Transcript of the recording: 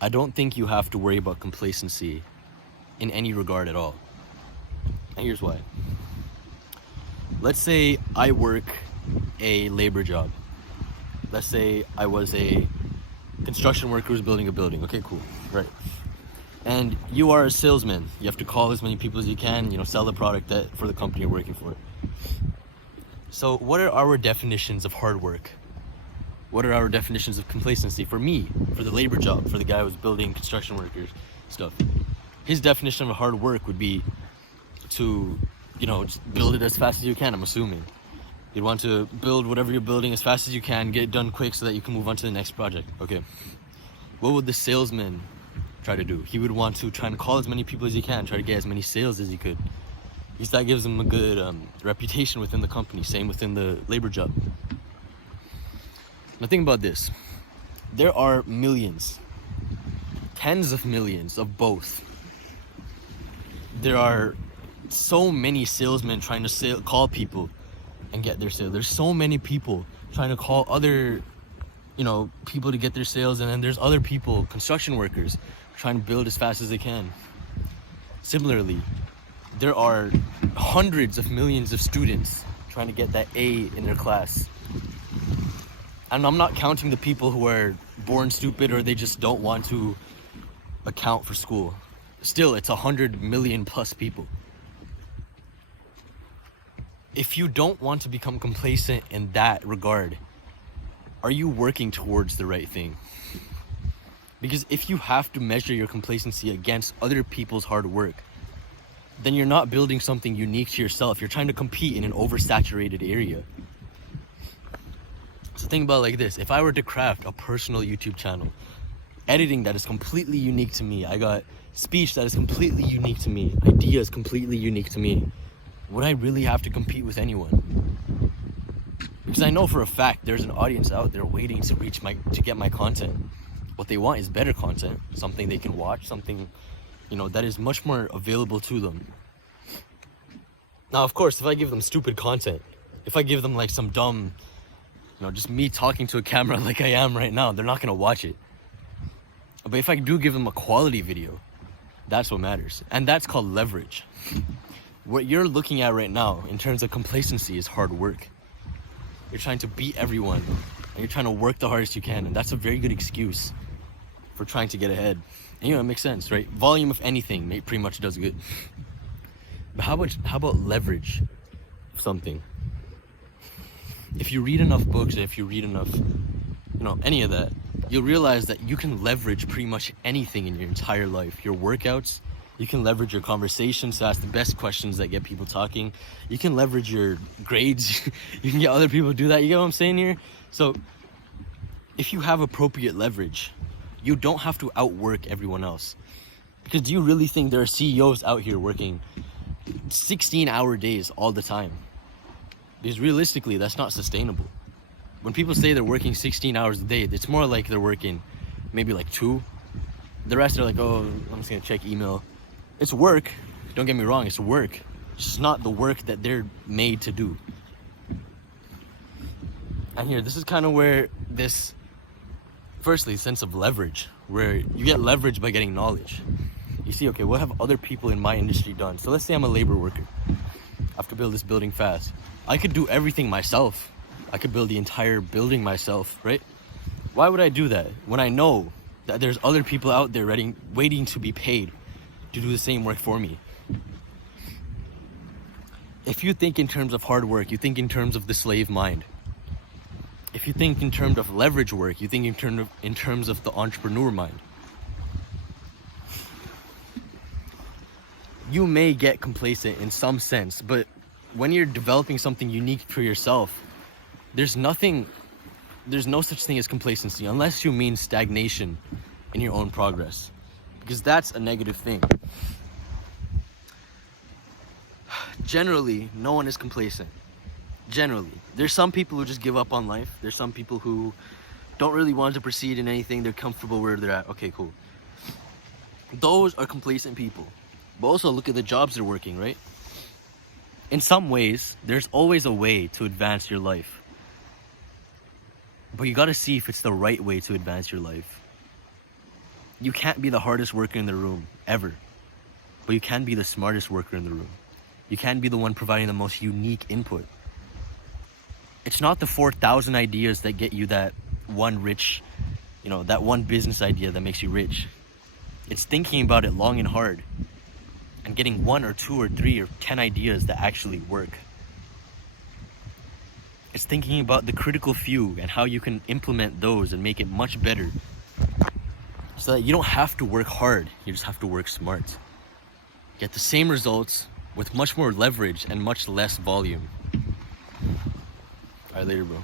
I don't think you have to worry about complacency in any regard at all. And here's why. Let's say I work a labor job. Let's say I was a construction worker who's building a building. Okay, cool, right. And you are a salesman. You have to call as many people as you can, sell the product that for the company you're working for. So what are our definitions of hard work? What are our definitions of complacency? For me, for the labor job, for the guy who's building construction workers stuff, his definition of hard work would be to, just build it as fast as you can, I'm assuming. You'd want to build whatever you're building as fast as you can, get it done quick so that you can move on to the next project. Okay. What would the salesman try to do? He would want to try and call as many people as he can, try to get as many sales as he could. Because that gives him a good reputation within the company, same within the labor job. Now think about this. There are millions, tens of millions of both. There are so many salesmen trying to call people and get their sale. There's so many people trying to call other, people to get their sales. And then there's other people, construction workers, trying to build as fast as they can. Similarly, there are hundreds of millions of students trying to get that A in their class. And I'm not counting the people who are born stupid or they just don't want to account for school. Still, it's 100 million plus people. If you don't want to become complacent in that regard, are you working towards the right thing? Because if you have to measure your complacency against other people's hard work, then you're not building something unique to yourself. You're trying to compete in an oversaturated area. So think about it like this. If I were to craft a personal YouTube channel, editing that is completely unique to me, I got speech that is completely unique to me, ideas completely unique to me, would I really have to compete with anyone? Because I know for a fact there's an audience out there waiting to get my content. What they want is better content, something they can watch, something that is much more available to them. Now, of course, if I give them stupid content, if I give them like some dumb, just me talking to a camera like I am right now, they're not gonna watch it. But if I do give them a quality video, that's what matters. And that's called leverage. What you're looking at right now in terms of complacency is hard work. You're trying to beat everyone and you're trying to work the hardest you can. And that's a very good excuse for trying to get ahead. And it makes sense, right? Volume of anything pretty much does good. But how about leverage of something? If you read enough books, if you read enough, any of that, you'll realize that you can leverage pretty much anything in your entire life. Your workouts, you can leverage your conversations to ask the best questions that get people talking. You can leverage your grades. You can get other people to do that. You get what I'm saying here? So if you have appropriate leverage, you don't have to outwork everyone else. Because do you really think there are CEOs out here working 16-hour days all the time? Because realistically, that's not sustainable. When people say they're working 16 hours a day, it's more like they're working maybe like 2. The rest are like, oh, I'm just gonna check email. It's work, don't get me wrong, it's work. It's just not the work that they're made to do. And here, this is kind of where this, firstly, sense of leverage, where you get leverage by getting knowledge. You see, okay, what have other people in my industry done? So let's say I'm a labor worker. I have to build this building fast. I could do everything myself. I could build the entire building myself, right? Why would I do that when I know that there's other people out there waiting to be paid to do the same work for me? If you think in terms of hard work, you think in terms of the slave mind. If you think in terms of leverage work, you think in terms of the entrepreneur mind. You may get complacent in some sense, but when you're developing something unique for yourself, there's no such thing as complacency unless you mean stagnation in your own progress, because that's a negative thing. Generally, no one is complacent. Generally, there's some people who just give up on life. There's some people who don't really want to proceed in anything. They're comfortable where they're at. Okay, cool. Those are complacent people. But also look at the jobs they're working, right? In some ways, there's always a way to advance your life. But you gotta see if it's the right way to advance your life. You can't be the hardest worker in the room, ever. But you can be the smartest worker in the room. You can be the one providing the most unique input. It's not the 4,000 ideas that get you that one rich, that one business idea that makes you rich. It's thinking about it long and hard and getting 1 or 2 or 3 or 10 ideas that actually work. It's thinking about the critical few and how you can implement those and make it much better, so that you don't have to work hard, you just have to work smart. Get the same results with much more leverage and much less volume. All right, later, bro.